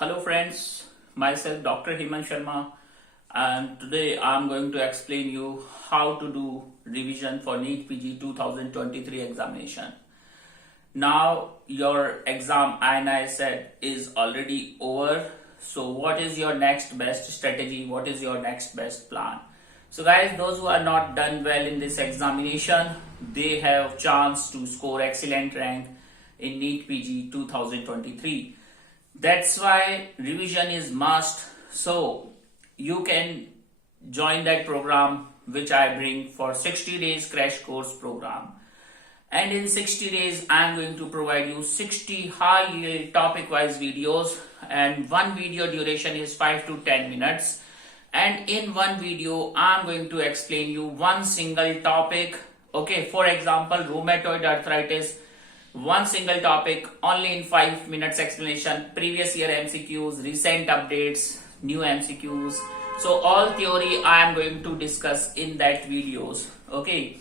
Hello friends, myself Dr. Hemant, and today I'm going to explain you how to do revision for Neet PG 2023 examination. Now your exam, and I said, is already over. So what is your next best strategy? What is your next best plan? So guys, those who are not done well in this examination, they have chance to score excellent rank in Neet PG 2023. That's why revision is must. So you can join that program which I bring for 60 days crash course program. And in 60 days, I'm going to provide you 60 high yield topic wise videos, and one video duration is 5 to 10 minutes. And in one video, I'm going to explain you one single topic. Okay, for example, rheumatoid arthritis. One single topic, only in 5 minutes explanation, previous year MCQs, recent updates, new MCQs. So all theory I am going to discuss in that videos. Okay.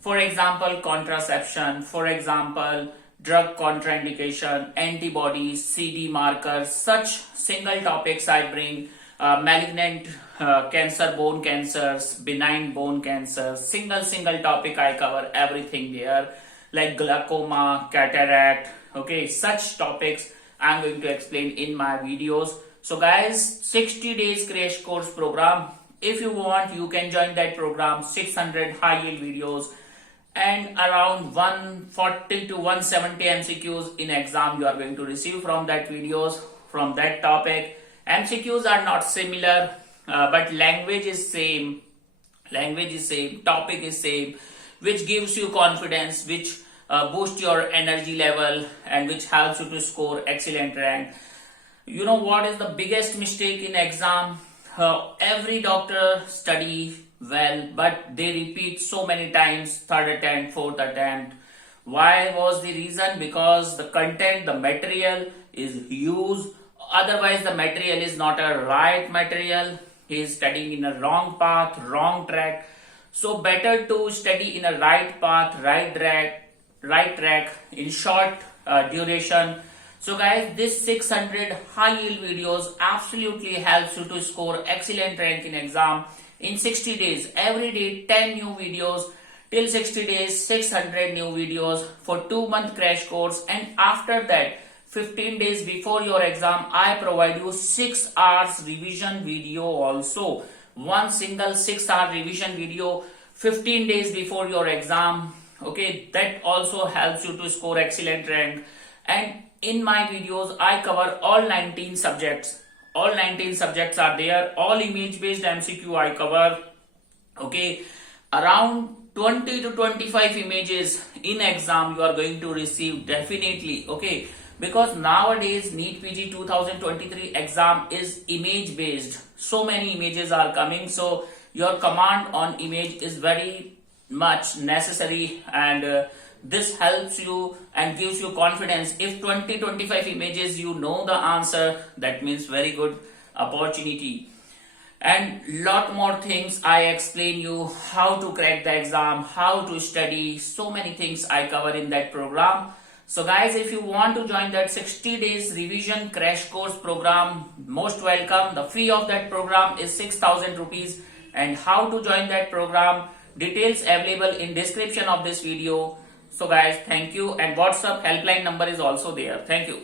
For example, contraception, for example, drug contraindication, antibodies, CD markers, such single topics I bring. Malignant cancer, bone cancers, benign bone cancers, single topic I cover everything there, like glaucoma, cataract. Okay, such topics I'm going to explain in my videos. So guys, 60 days crash course program. If you want, you can join that program. 600 high yield videos and around 140 to 170 MCQs in exam you are going to receive from that videos, from that topic. MCQs are not similar, but language is same, topic is same, which gives you confidence, which boosts your energy level, and which helps you to score excellent rank. You know what is the biggest mistake in exam? Every doctor study well, but they repeat so many times, third attempt, fourth attempt. Why was the reason? Because the content, the material is used. Otherwise, the material is not a right material. He is studying in a wrong path, wrong track. So better to study in a right path, right track in short duration. So guys, this 600 high yield videos absolutely helps you to score excellent rank in exam in 60 days. Every day 10 new videos, till 60 days 600 new videos for 2-month crash course. And after that, 15 days before your exam, I provide you 6 hours revision video also. One single 6-hour revision video 15 days before your exam. Okay, that also helps you to score excellent rank. And in my videos, I cover all 19 subjects. All 19 subjects are there. All image based MCQ I cover. Okay, around 20 to 25 images in exam you are going to receive definitely. Okay, because nowadays Neet PG 2023 exam is image based. So many images are coming, so your command on image is very much necessary, and this helps you and gives you confidence. If 20-25 images you know the answer, that means very good opportunity. And lot more things I explain you, how to crack the exam, how to study, so many things I cover in that program. So guys, if you want to join that 60 days revision crash course program, most welcome. The fee of that program is 6,000 rupees. And how to join that program, details available in description of this video. So guys, thank you, and WhatsApp helpline number is also there. Thank you.